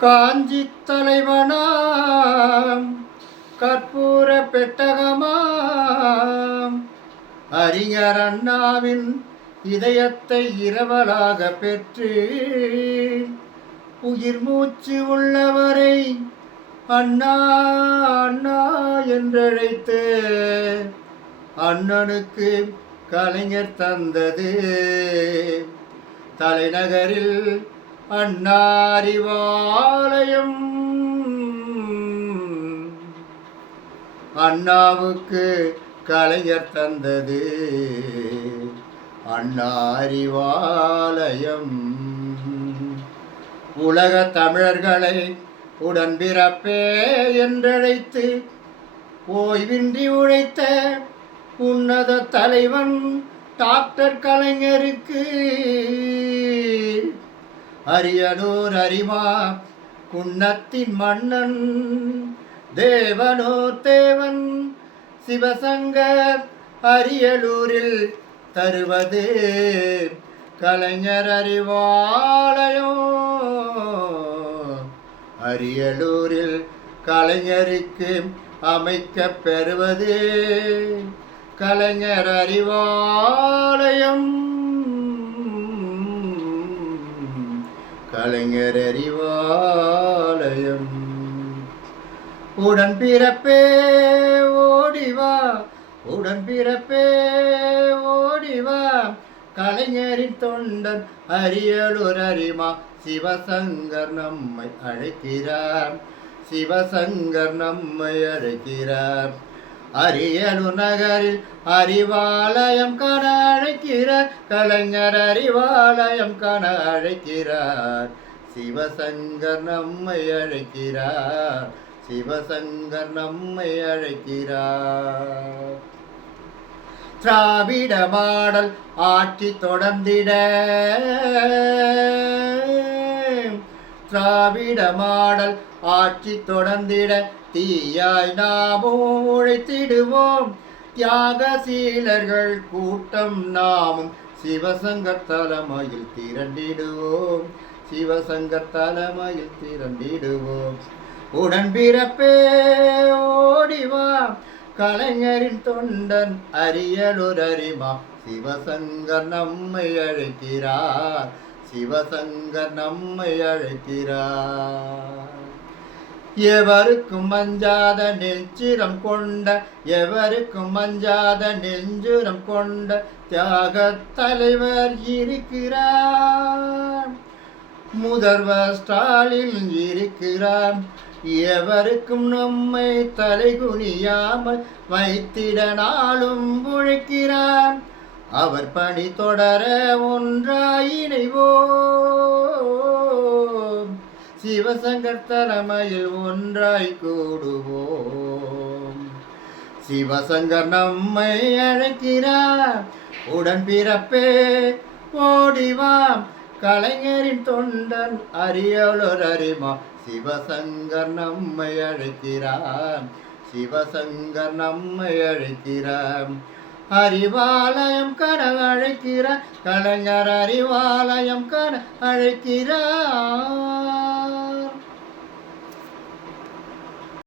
காஞ்சி தலைவனாம் கற்பூர பெட்டகமாம். அறிஞர் அண்ணாவின் இதயத்தை இரவலாக பெற்று உயிர் மூச்சு உள்ளவரை அண்ணா அண்ணா என்றழைத்து அண்ணனுக்கு கலைஞர் தந்தது. தலைநகரில் அண்ணாரிவாலயம் அண்ணாவுக்கு கலைஞர் தந்தது. அண்ணாரிவாலயம் உலக தமிழர்களை உடன்பிறப்பே என்றழைத்து ஓய்வின்றி உழைத்த உன்னத தலைவன் டாக்டர் கலைஞருக்கு அரியனூர் அறிவா குன்னத்தின் மன்னன் தேவனோ தேவன் சிவசங்கர் அரியலூரில் தருவது கலைஞர் அறிவாலயம் அரியலூரில் கலைஞருக்கு அமைக்க பெறுவது கலைஞர் அறிவாலயம். கலைஞர் அறிவாலயம். உடன் பிறப்பே ஓடிவா உடன் பிறப்பே ஓடிவா கலைஞரின் தொண்டன் அரியலூர் அரிமா சிவசங்கர் நம்மை அழைக்கிறார். சிவசங்கர் நம்மை அழைக்கிறார். அரியலூர் நகரில் அறிவாலயம் காண அழைக்கிறார் கலைஞர் அறிவாலயம் காண அழைக்கிறார். சிவசங்கர் நம்மை அழைக்கிறார். சிவசங்கர் நம்மை அழைக்கிறார். திராவிட மாடல் ஆட்சி தொடர்ந்திட திராவிடமாடல் ஆட்சி தொடர்ந்திட தீயாய் நாமும் உழைத்திடுவோம். தியாகசீலர்கள் கூட்டம் நாமும் சிவசங்கர் தலைமையில் திரண்டிடுவோம். சிவசங்கர் தலைமையில் திரண்டிடுவோம். உடன் பிறப்பே ஓடிவா கலைஞரின் தொண்டன் அரியலூர் அறிமா சிவசங்கர் நம்மை அழைக்கிறார். சிவசங்கர் நம்மை அழைக்கிறார். எவருக்கும் அஞ்சாத நெஞ்சிரம் கொண்ட எவருக்கும் அஞ்சாத நெஞ்சுரம் கொண்ட தியாக தலைவர் இருக்கிறார். முதல்வர் ஸ்டாலின் இருக்கிறார். எவருக்கும் நம்மை தலைகுனியாமல் வைத்திட நாளும் உழைக்கிறார். அவர் பணி தொடர ஒன்றாயினைவோம் சிவசங்கர் தலைமையில் ஒன்றாய் கூடுவோம். சிவசங்கர் நம்மை அழைக்கிறார். உடன் பிறப்பே ஓடிவாம் கலைஞரின் தொண்டன் அரியலூர் அறிமா. சிவசங்கர் நம்மை அழைக்கிறார். சிவசங்கர் நம்மை அழைக்கிறார். அறிவாலயம் கட அழைக்கிறார் கலைஞர் அறிவாலயம் கட அழைக்கிறார்.